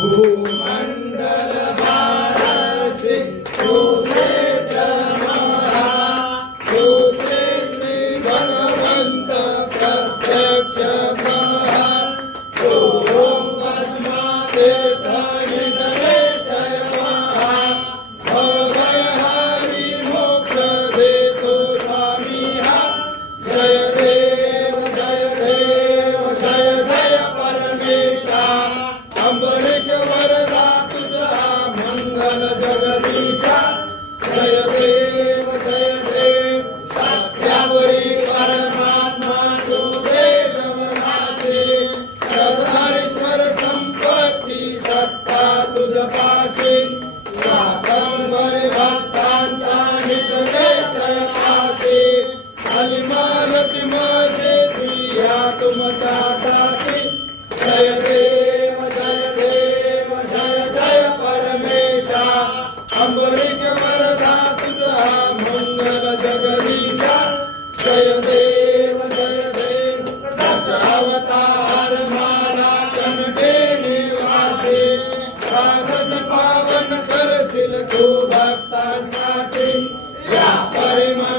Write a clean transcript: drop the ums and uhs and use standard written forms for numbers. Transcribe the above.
भूमंडल भारसी सुक्षेत्र महा सुक्षेत्री भगवंत प्रत्यक्ष महा ओम पद्मातीर्थ निधने जय महा अभय हरि मोक्ष देतो स्वामी हा जय देव जय देव जय जय परमेशा अंबरीश वरदा तुझा मंगल जगदीशा जय देव सत्यावरी परमात्मा तुझे जमनाचे सदारीश्वर संपत्ती सत्ता तुझ पाशी सातंबरी भक्तांचा निजले जय पाशी अलिमारती मजे दिया तुमच्या दासी जय देव जय जय परमेशा अंबरीश वरदा तुझा मंगल जगदीशा जय देव दशावतार माला कंठे निवासी साधन पावन करशील तू भक्तांसाठी या परिमळ